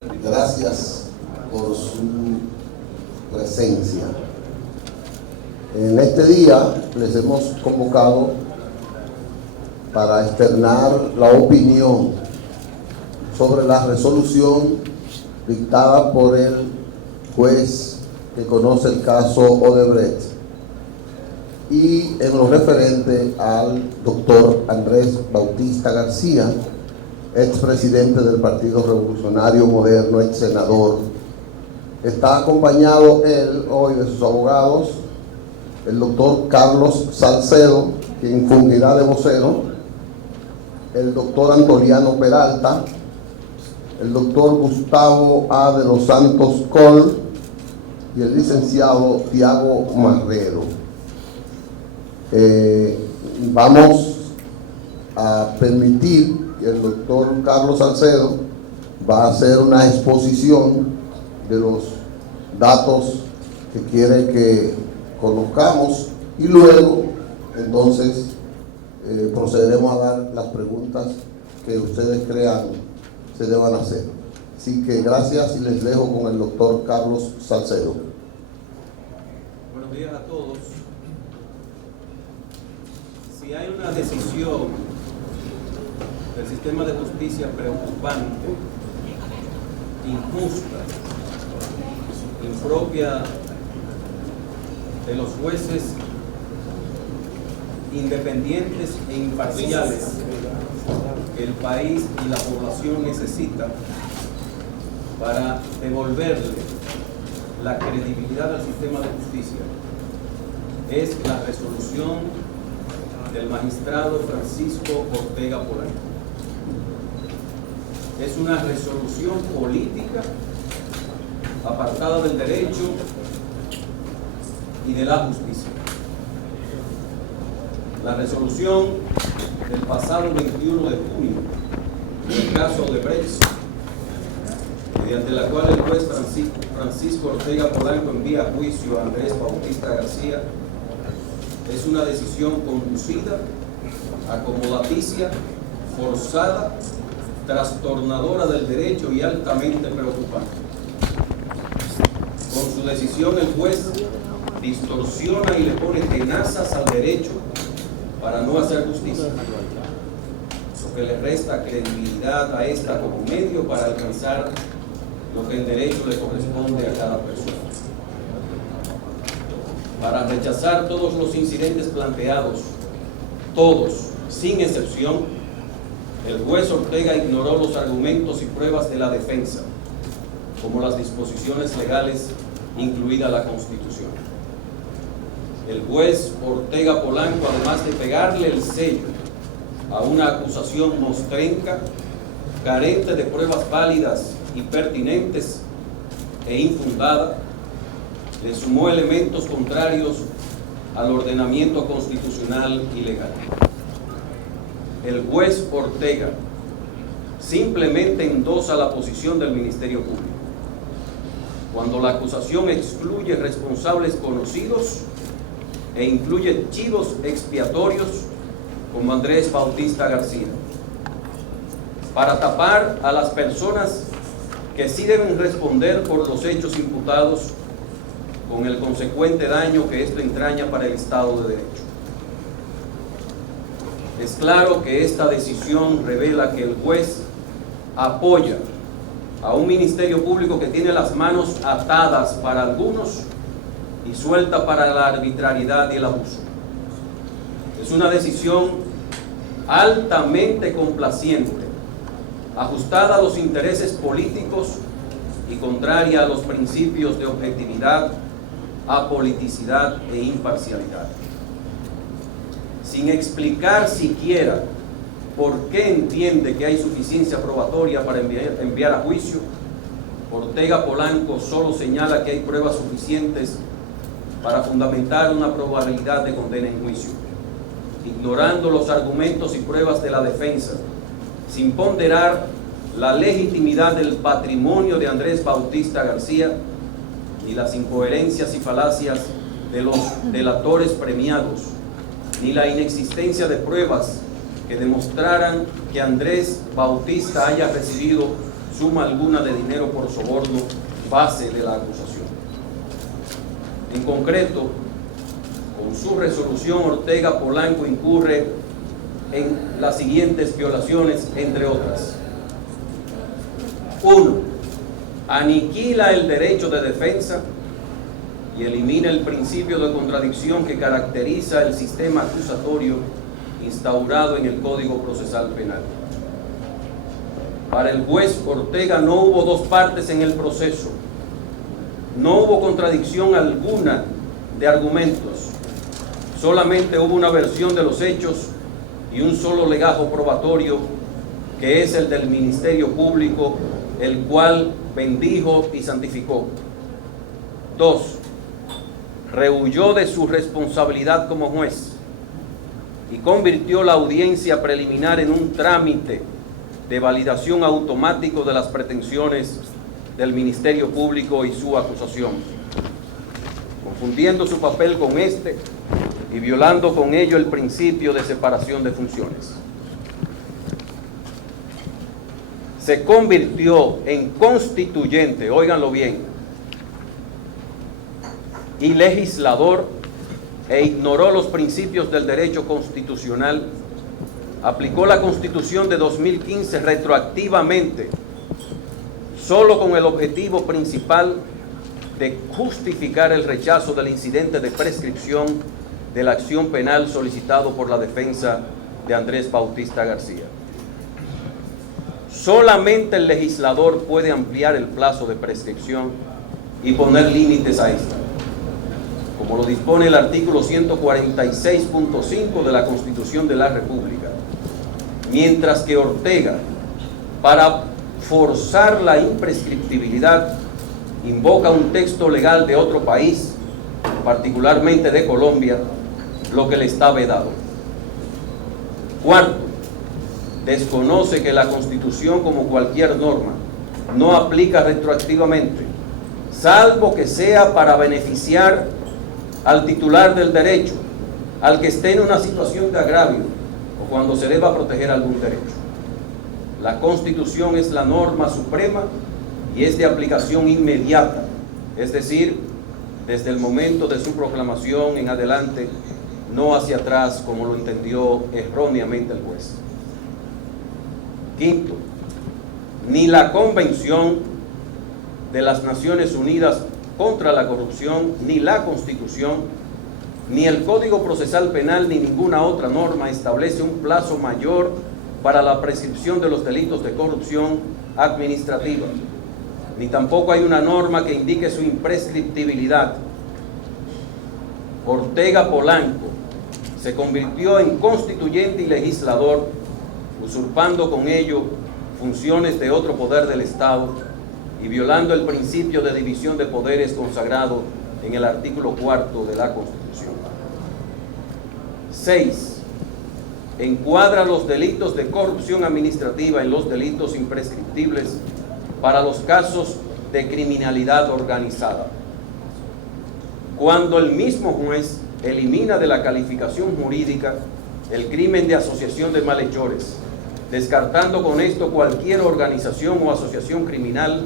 Gracias por su presencia. En este día les hemos convocado para externar la opinión sobre la resolución dictada por el juez que conoce el caso Odebrecht y en lo referente al doctor Andrés Bautista García, expresidente del Partido Revolucionario Moderno, ex senador. Está acompañado él hoy de sus abogados, el doctor Carlos Salcedo, quien fungirá de vocero, el doctor Antoliano Peralta, el doctor Gustavo A. de los Santos Col y el licenciado Tiago Marrero. Vamos a permitir que el doctor Carlos Salcedo va a hacer una exposición de los datos que quiere que conozcamos y luego entonces procederemos a dar las preguntas que ustedes crean se deban hacer. Así que gracias y les dejo con el doctor Carlos Salcedo. Buenos días a todos. Si hay una decisión del sistema de justicia preocupante, injusta, impropia de los jueces independientes e imparciales que el país y la población necesitan para devolverle la credibilidad al sistema de justicia, es la resolución del magistrado Francisco Ortega Polanco. Es una resolución política apartada del derecho y de la justicia. La resolución del pasado 21 de junio del caso Odebrecht, mediante la cual el juez Francisco Ortega Polanco envía a juicio a Andrés Bautista García, es una decisión conducida, acomodaticia, forzada, trastornadora del derecho y altamente preocupante. Con su decisión el juez distorsiona y le pone tenazas al derecho para no hacer justicia, lo que le resta credibilidad a esta como medio para alcanzar lo que el derecho le corresponde a cada persona. Para rechazar todos los incidentes planteados, todos, sin excepción, el juez Ortega ignoró los argumentos y pruebas de la defensa, como las disposiciones legales, incluida la Constitución. El juez Ortega Polanco, además de pegarle el sello a una acusación mostrenca, carente de pruebas válidas y pertinentes e infundada, le sumó elementos contrarios al ordenamiento constitucional y legal. El juez Ortega simplemente endosa la posición del Ministerio Público cuando la acusación excluye responsables conocidos e incluye chivos expiatorios como Andrés Bautista García, para tapar a las personas que sí deben responder por los hechos imputados, con el consecuente daño que esto entraña para el Estado de Derecho. Es claro que esta decisión revela que el juez apoya a un Ministerio Público que tiene las manos atadas para algunos y suelta para la arbitrariedad y el abuso. Es una decisión altamente complaciente, ajustada a los intereses políticos y contraria a los principios de objetividad, apoliticidad e imparcialidad. Sin explicar siquiera por qué entiende que hay suficiencia probatoria para enviar a juicio, Ortega Polanco solo señala que hay pruebas suficientes para fundamentar una probabilidad de condena en juicio, ignorando los argumentos y pruebas de la defensa, sin ponderar la legitimidad del patrimonio de Andrés Bautista García ni las incoherencias y falacias de los delatores premiados, ni la inexistencia de pruebas que demostraran que Andrés Bautista haya recibido suma alguna de dinero por soborno base de la acusación. En concreto, con su resolución, Ortega Polanco incurre en las siguientes violaciones, entre otras. 1. Aniquila el derecho de defensa y elimina el principio de contradicción que caracteriza el sistema acusatorio instaurado en el Código Procesal Penal. Para el juez Ortega no hubo dos partes en el proceso, no hubo contradicción alguna de argumentos, solamente hubo una versión de los hechos y un solo legajo probatorio, que es el del Ministerio Público, el cual bendijo y santificó. 2. Rehuyó de su responsabilidad como juez y convirtió la audiencia preliminar en un trámite de validación automático de las pretensiones del Ministerio Público y su acusación, confundiendo su papel con este y violando con ello el principio de separación de funciones. Se convirtió en constituyente, óiganlo bien, y legislador, e ignoró los principios del derecho constitucional. Aplicó la Constitución de 2015 retroactivamente, solo con el objetivo principal de justificar el rechazo del incidente de prescripción de la acción penal solicitado por la defensa de Andrés Bautista García. Solamente el legislador puede ampliar el plazo de prescripción y poner límites a esta, como lo dispone el artículo 146.5 de la Constitución de la República, mientras que Ortega, para forzar la imprescriptibilidad, invoca un texto legal de otro país, particularmente de Colombia, lo que le está vedado. 4. Desconoce que la Constitución, como cualquier norma, no aplica retroactivamente, salvo que sea para beneficiar al titular del derecho, al que esté en una situación de agravio o cuando se deba proteger algún derecho. La Constitución es la norma suprema y es de aplicación inmediata, es decir, desde el momento de su proclamación en adelante, no hacia atrás como lo entendió erróneamente el juez. 5. Ni la Convención de las Naciones Unidas contra la Corrupción, ni la Constitución, ni el Código Procesal Penal, ni ninguna otra norma establece un plazo mayor para la prescripción de los delitos de corrupción administrativa, ni tampoco hay una norma que indique su imprescriptibilidad. Ortega Polanco se convirtió en constituyente y legislador, usurpando con ello funciones de otro poder del Estado y violando el principio de división de poderes consagrado en el artículo 4 de la Constitución. 6. Encuadra los delitos de corrupción administrativa en los delitos imprescriptibles para los casos de criminalidad organizada, cuando el mismo juez elimina de la calificación jurídica el crimen de asociación de malhechores, descartando con esto cualquier organización o asociación criminal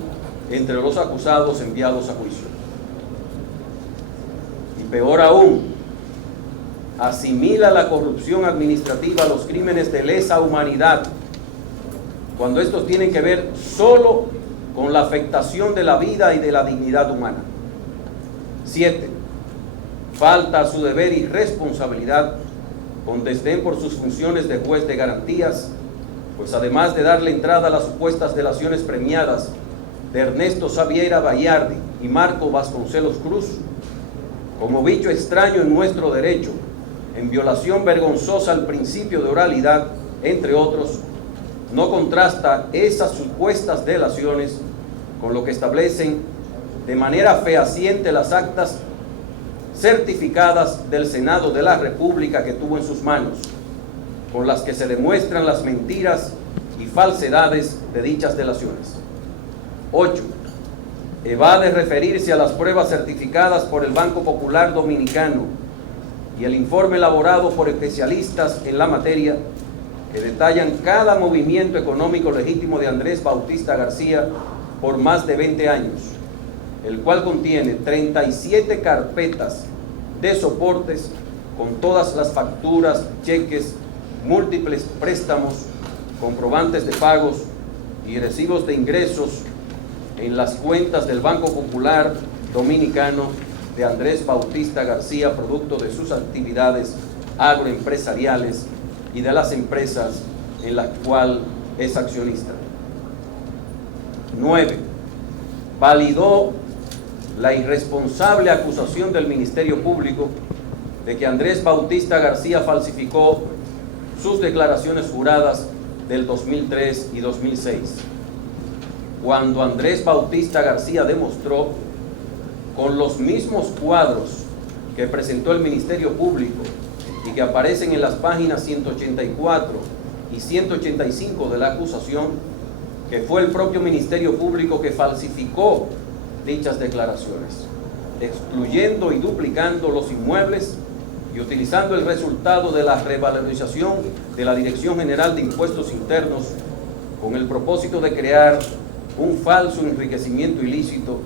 entre los acusados enviados a juicio. Y peor aún, asimila la corrupción administrativa a los crímenes de lesa humanidad, cuando estos tienen que ver solo con la afectación de la vida y de la dignidad humana. 7. Falta a su deber y responsabilidad con desdén por sus funciones de juez de garantías, pues además de darle entrada a las supuestas delaciones premiadas de Ernesto Xaviera Bayardi y Marco Vasconcelos Cruz, como bicho extraño en nuestro derecho, en violación vergonzosa al principio de oralidad, entre otros, no contrasta esas supuestas delaciones con lo que establecen de manera fehaciente las actas certificadas del Senado de la República que tuvo en sus manos, con las que se demuestran las mentiras y falsedades de dichas delaciones. 8. Evade referirse a las pruebas certificadas por el Banco Popular Dominicano y el informe elaborado por especialistas en la materia, que detallan cada movimiento económico legítimo de Andrés Bautista García por más de 20 años, el cual contiene 37 carpetas de soportes con todas las facturas, cheques, múltiples préstamos, comprobantes de pagos y recibos de ingresos en las cuentas del Banco Popular Dominicano de Andrés Bautista García, producto de sus actividades agroempresariales y de las empresas en las cuales es accionista. 9. Validó la irresponsable acusación del Ministerio Público de que Andrés Bautista García falsificó sus declaraciones juradas del 2003 y 2006, cuando Andrés Bautista García demostró con los mismos cuadros que presentó el Ministerio Público y que aparecen en las páginas 184 y 185 de la acusación, que fue el propio Ministerio Público que falsificó dichas declaraciones, excluyendo y duplicando los inmuebles y utilizando el resultado de la revalorización de la Dirección General de Impuestos Internos con el propósito de crear un falso enriquecimiento ilícito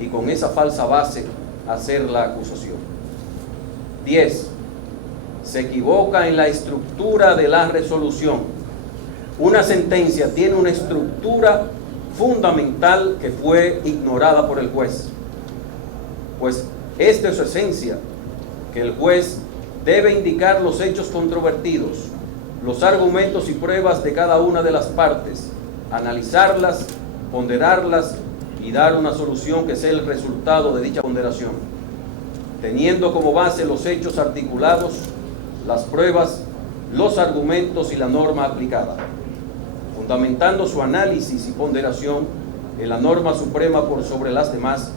y con esa falsa base hacer la acusación. 10. Se equivoca en la estructura de la resolución. Una sentencia tiene una estructura fundamental que fue ignorada por el juez, pues esta es su esencia, que el juez debe indicar los hechos controvertidos, los argumentos y pruebas de cada una de las partes, analizarlas, ponderarlas y dar una solución que sea el resultado de dicha ponderación, teniendo como base los hechos articulados, las pruebas, los argumentos y la norma aplicada, fundamentando su análisis y ponderación en la norma suprema por sobre las demás,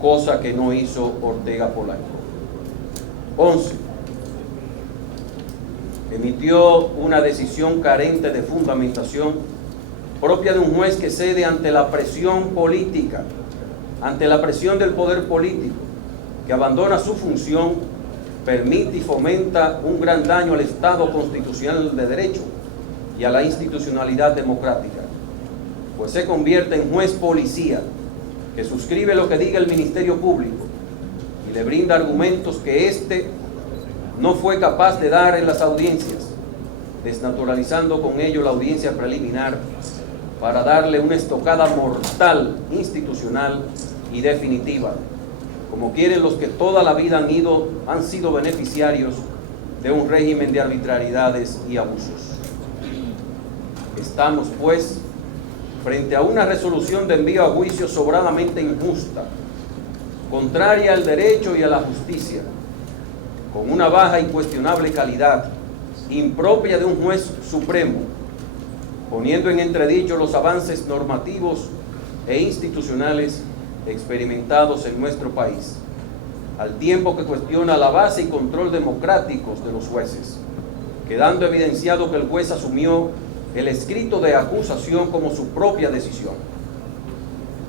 cosa que no hizo Ortega Polanco. 11. Emitió una decisión carente de fundamentación, propia de un juez que cede ante la presión política, ante la presión del poder político, que abandona su función, permite y fomenta un gran daño al Estado constitucional de derecho y a la institucionalidad democrática, pues se convierte en juez policía que suscribe lo que diga el Ministerio Público y le brinda argumentos que éste no fue capaz de dar en las audiencias, desnaturalizando con ello la audiencia preliminar para darle una estocada mortal, institucional y definitiva, como quieren los que toda la vida han sido beneficiarios de un régimen de arbitrariedades y abusos. Estamos, pues, frente a una resolución de envío a juicio sobradamente injusta, contraria al derecho y a la justicia, con una baja y cuestionable calidad, impropia de un juez supremo, poniendo en entredicho los avances normativos e institucionales experimentados en nuestro país, al tiempo que cuestiona la base y control democráticos de los jueces, quedando evidenciado que el juez asumió el escrito de acusación como su propia decisión,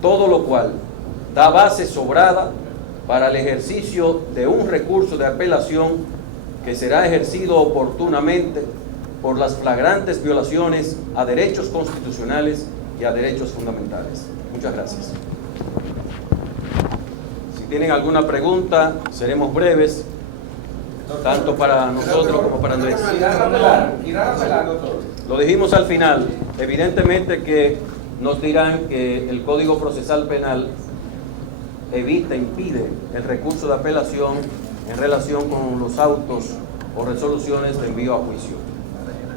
todo lo cual da base sobrada para el ejercicio de un recurso de apelación que será ejercido oportunamente por las flagrantes violaciones a derechos constitucionales y a derechos fundamentales. Muchas gracias. Si tienen alguna pregunta, seremos breves, tanto para nosotros como para Andrés. Lo dijimos al final, evidentemente que nos dirán que el Código Procesal Penal impide el recurso de apelación en relación con los autos o resoluciones de envío a juicio.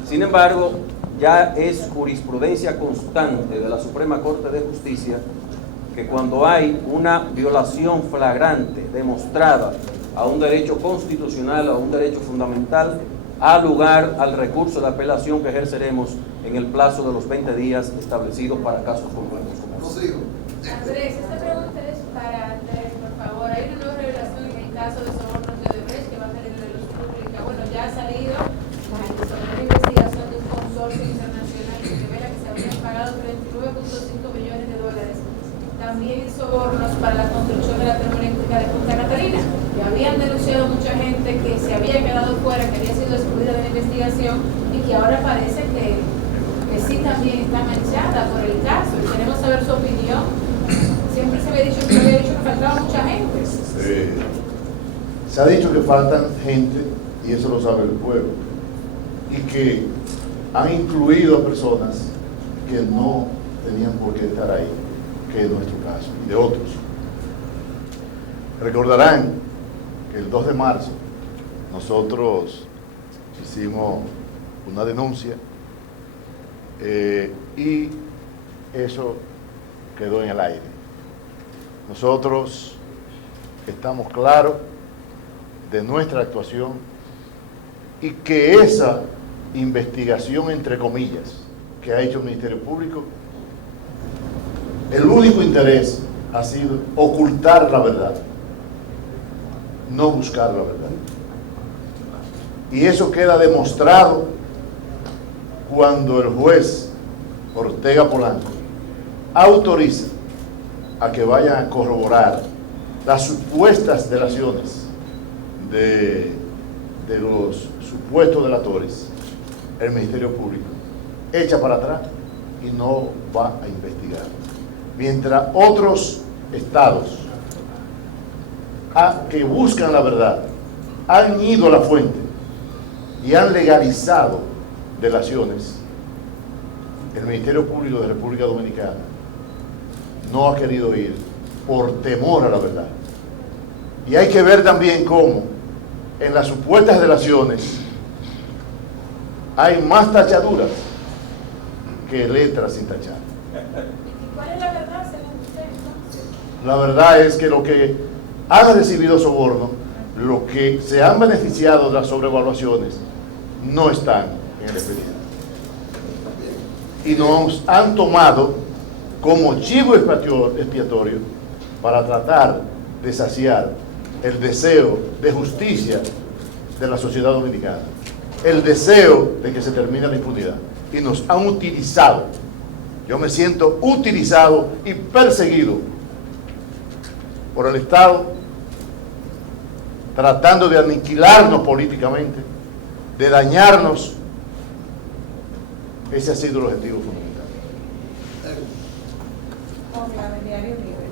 Sin embargo, ya es jurisprudencia constante de la Suprema Corte de Justicia que cuando hay una violación flagrante, demostrada a un derecho constitucional, a un derecho fundamental, ha lugar al recurso de apelación que ejerceremos en el plazo de los 20 días establecidos para casos concretos. Andrés, esta pregunta es para Andrés, por favor. Hay una nueva revelación en el caso de sobornos de Odebrecht que va a salir de la luz pública. Bueno, ya ha salido sobre una investigación de un consorcio internacional que revela que se habrían pagado 39.5 millones de dólares. También sobornos para la construcción de la termoeléctrica de Punta Catalina. Y habían denunciado mucha gente que se había quedado fuera, que había sido excluida de la investigación y que ahora parece que que sí también está manchada por el caso y queremos saber su opinión. Siempre se había dicho que faltaba mucha gente. Se ha dicho que faltan gente, y eso lo sabe el pueblo, y que han incluido a personas que no tenían por qué estar ahí, que es nuestro caso, y de otros. Recordarán que el 2 de marzo nosotros hicimos una denuncia y eso quedó en el aire. Nosotros estamos claros de nuestra actuación y que esa investigación, entre comillas, que ha hecho el Ministerio Público, el único interés ha sido ocultar la verdad, no buscar la verdad. Y eso queda demostrado cuando el juez Ortega Polanco autoriza a que vayan a corroborar las supuestas delaciones de los supuestos delatores. El Ministerio Público echa para atrás y no va a investigar. Mientras otros estados que buscan la verdad han ido a la fuente y han legalizado delaciones, el Ministerio Público de República Dominicana no ha querido ir por temor a la verdad. Y hay que ver también cómo en las supuestas delaciones hay más tachaduras que letras sin tachar. ¿Y cuál es la verdad según usted entonces? La verdad es que lo que han recibido soborno, lo que se han beneficiado de las sobrevaluaciones, no están en el expediente. Y nos han tomado como chivo expiatorio para tratar de saciar el deseo de justicia de la sociedad dominicana, el deseo de que se termine la impunidad. Y nos han utilizado. Yo me siento utilizado y perseguido por el Estado, tratando de aniquilarnos políticamente, de dañarnos. Ese ha sido el objetivo fundamental. Hola, del Diario Libre.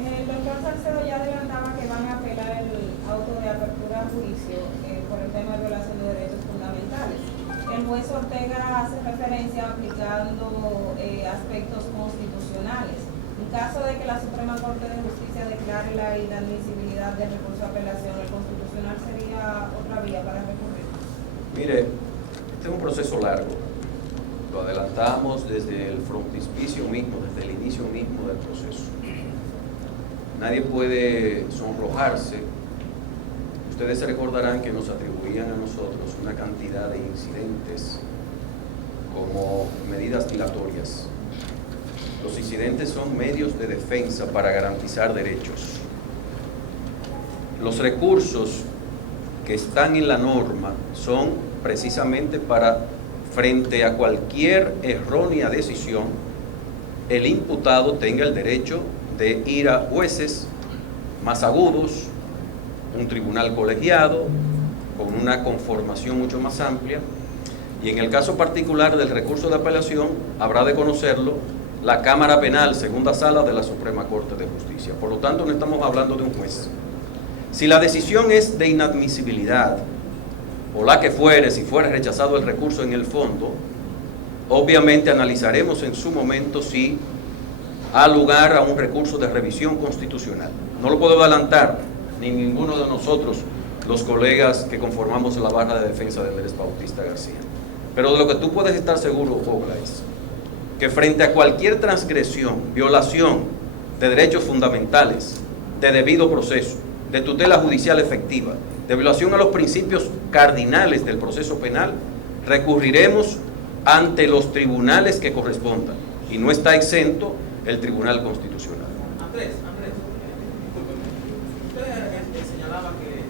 El doctor Salcedo ya adelantaba que van a apelar el auto de apertura a juicio por el tema de violación de derechos fundamentales. El juez Ortega hace referencia aplicando aspectos constitucionales. En caso de que la Suprema Corte de Justicia declare la inadmisibilidad del recurso de apelación, ¿el constitucional sería otra vía para recurrir? Mire, este es un proceso largo. Lo adelantamos desde el frontispicio mismo, desde el inicio mismo del proceso. Nadie puede sonrojarse. Ustedes se recordarán que nos atribuían a nosotros una cantidad de incidentes como medidas dilatorias. Los incidentes son medios de defensa para garantizar derechos. Los recursos que están en la norma son precisamente para, frente a cualquier errónea decisión, el imputado tenga el derecho de ir a jueces más agudos, un tribunal colegiado, con una conformación mucho más amplia, y en el caso particular del recurso de apelación, habrá de conocerlo la Cámara Penal, segunda sala de la Suprema Corte de Justicia. Por lo tanto, no estamos hablando de un juez. Si la decisión es de inadmisibilidad, o la que fuere, si fuera rechazado el recurso en el fondo, obviamente analizaremos en su momento si ha lugar a un recurso de revisión constitucional. No lo puedo adelantar, ni ninguno de nosotros, los colegas que conformamos la barra de defensa de Andrés Bautista García. Pero de lo que tú puedes estar seguro, Pobla, es que frente a cualquier transgresión, violación de derechos fundamentales, de debido proceso, de tutela judicial efectiva, de violación a los principios cardinales del proceso penal, recurriremos ante los tribunales que correspondan, y no está exento el Tribunal Constitucional. Andrés, usted señalaba que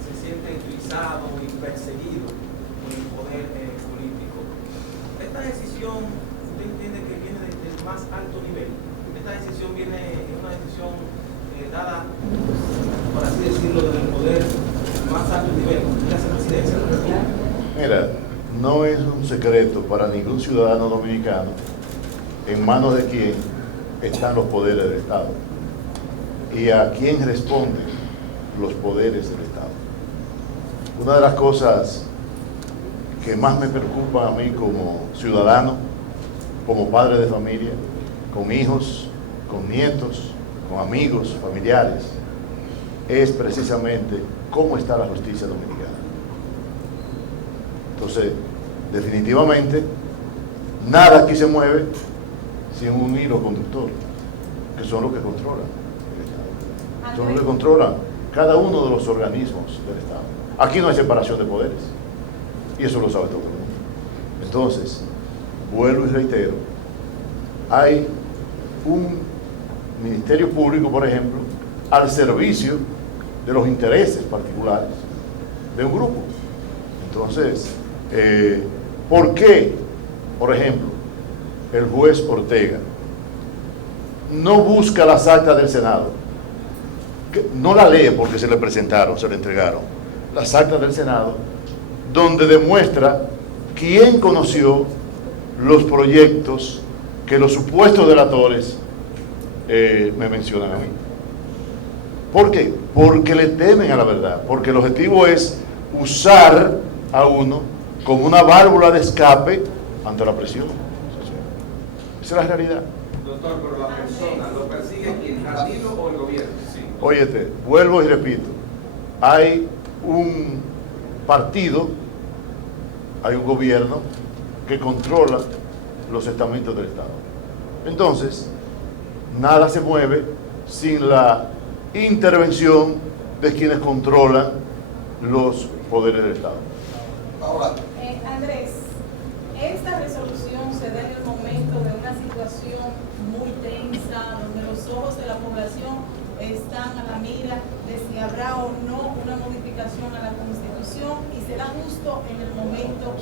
se siente utilizado y perseguido por el poder político. Esta decisión, ¿usted entiende que viene desde el más alto nivel? Esta decisión viene, es una decisión dada, por así decirlo, desde el poder más alto nivel, de la presidencia. Mira, no es un secreto para ningún ciudadano dominicano en manos de quién están los poderes del Estado y a quién responden los poderes del Estado. Una de las cosas que más me preocupa a mí como ciudadano, como padre de familia, con hijos, con nietos, con amigos, familiares, es precisamente cómo está la justicia dominicana. Entonces, definitivamente, nada aquí se mueve sin un hilo conductor, que son los que controlan el Estado. Son los que controlan cada uno de los organismos del Estado. Aquí no hay separación de poderes, y eso lo sabe todo el mundo. Entonces, vuelvo y reitero, hay un Ministerio Público, por ejemplo, al servicio de los intereses particulares de un grupo. Entonces, ¿por qué, por ejemplo, el juez Ortega no busca las actas del Senado? No la lee porque se le presentaron, se le entregaron las actas del Senado, donde demuestra quién conoció los proyectos que los supuestos delatores me mencionan a mí. ¿Por qué? Porque le temen a la verdad, porque el objetivo es usar a uno como una válvula de escape ante la presión. Esa es la realidad. Doctor, pero la persona lo persigue quién, Danilo o el gobierno. Sí. Óyete, vuelvo y repito, hay un partido, hay un gobierno que controla los estamentos del Estado. Entonces, nada se mueve sin la intervención de quienes controlan los poderes del Estado. Ahora, Andrés, esta resolución se da en el momento de una situación muy tensa, donde los ojos de la población están a la mira de si habrá o no una modificación a la Constitución, y será justo en el momento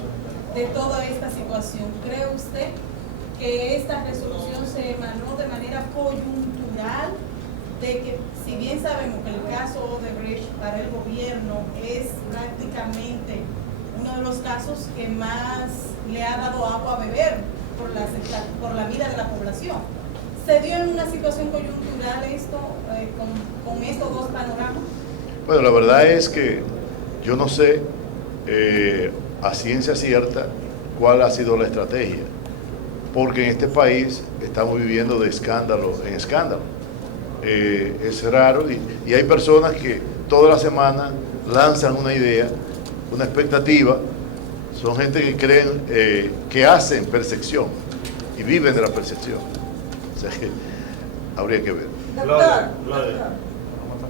de toda esta situación. ¿Cree usted que esta resolución se emanó de manera coyuntural, de que, si bien sabemos que el caso Odebrecht para el gobierno es prácticamente uno de los casos que más le ha dado agua a beber por la mira de la población, se dio en una situación coyuntural esto, con estos dos panoramas? Bueno, la verdad es que yo no sé a ciencia cierta cuál ha sido la estrategia, porque en este país estamos viviendo de escándalo en escándalo. Es raro y hay personas que toda la semana lanzan una idea, una expectativa. Son gente que creen que hacen percepción y viven de la percepción. O sea que habría que ver. Doctor,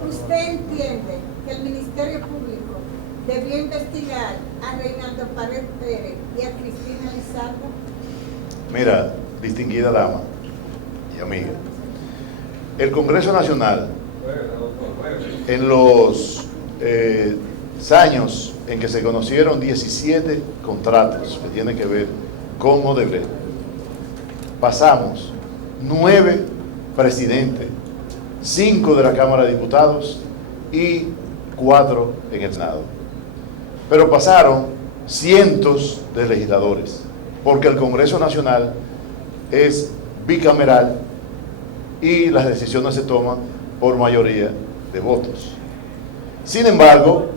¿usted entiende que el Ministerio Público debió investigar a Reinaldo Pared Pérez y a Cristina Lizardo? Mira, distinguida dama y amiga, el Congreso Nacional, en los años en que se conocieron 17 contratos que tienen que ver con Odebrecht, pasamos 9 presidentes, 5 de la Cámara de Diputados y 4 en el Senado. Pero pasaron cientos de legisladores, porque el Congreso Nacional es bicameral y las decisiones se toman por mayoría de votos. Sin embargo,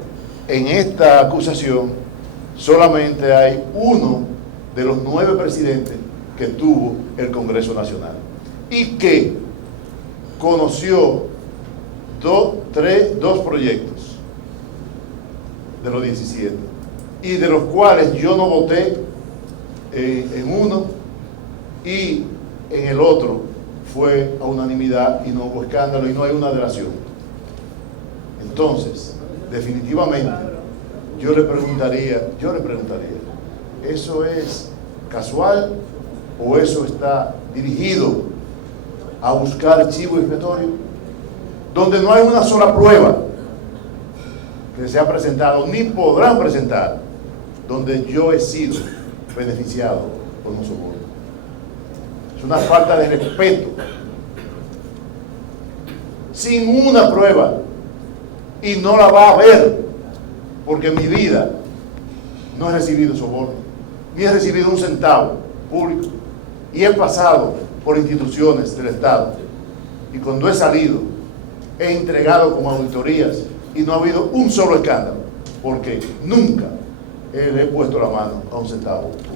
en esta acusación solamente hay uno de los 9 presidentes que tuvo el Congreso Nacional y que conoció dos proyectos de los 17, y de los cuales yo no voté en uno, y en el otro fue a unanimidad y no hubo escándalo y no hay una delación. Entonces, definitivamente, yo le preguntaría, ¿eso es casual o eso está dirigido a buscar chivo expiatorio? Donde no hay una sola prueba que se ha presentado, ni podrán presentar, donde yo he sido beneficiado por un soborno. Es una falta de respeto. Sin una prueba, y no la va a haber, porque en mi vida no he recibido soborno. ni he recibido un centavo público, y he pasado por instituciones del Estado, y cuando he salido he entregado como auditorías y no ha habido un solo escándalo, porque nunca le he puesto la mano a un centavo público.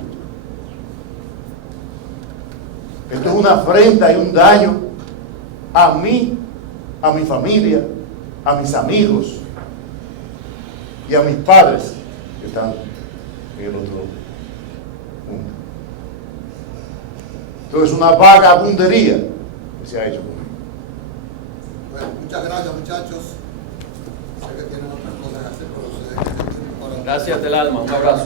Esto es una afrenta y un daño a mí, a mi familia, a mis amigos y a mis padres que están en el otro mundo. Entonces, una vagabundería que se ha hecho conmigo. Bueno, muchas gracias, muchachos. Sé que tienen otras cosas que hacer, pero ustedes tienen tiempo para... Gracias del alma, un abrazo.